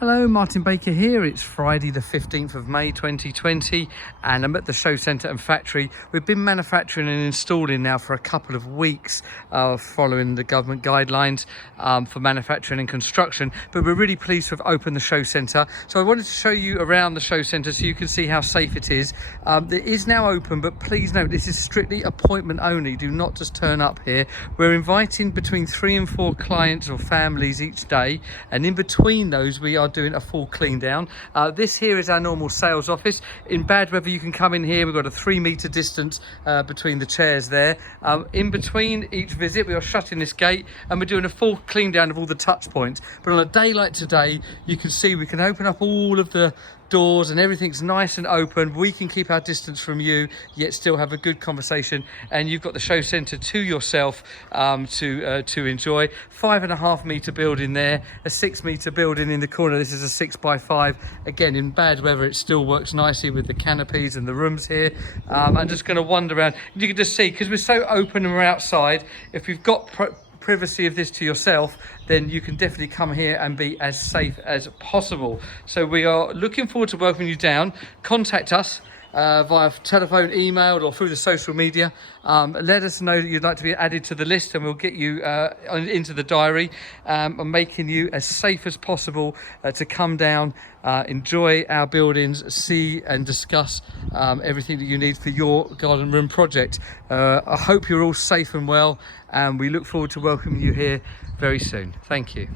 Hello, Martin Baker here. It's Friday the 15th of May 2020 and I'm at the show centre and factory. We've been manufacturing and installing now for a couple of weeks following the government guidelines for manufacturing and construction, but we're really pleased to have opened the show centre. So I wanted to show you around the show centre so you can see how safe it is. It is now open, but please note this is strictly appointment only. Do not just turn up here. We're inviting between 3 and 4 clients or families each day, and in between those we are doing a full clean down. This here is our normal sales office. In bad weather you can come in here. We've got a 3-metre distance between the chairs there. In between each visit we are shutting this gate and we're doing a full clean down of all the touch points. But on a day like today you can see we can open up all of the doors and everything's nice and open. We can keep our distance from you yet still have a good conversation, and you've got the show centre to yourself to enjoy. 5.5 metre building there, a 6-metre building in the corner. This is a 6x5. Again, in bad weather it still works nicely with the canopies and the rooms here. I'm just going to wander around. You can just see, because we're so open and we're outside, if you've got privacy of this to yourself, then you can definitely come here and be as safe as possible. So we are looking forward to welcoming you down. Contact us via telephone, email, or through the social media. Let us know that you'd like to be added to the list and we'll get you into the diary, and making you as safe as possible to come down, enjoy our buildings, see and discuss everything that you need for your garden room project. I hope you're all safe and well, and we look forward to welcoming you here very soon. Thank you.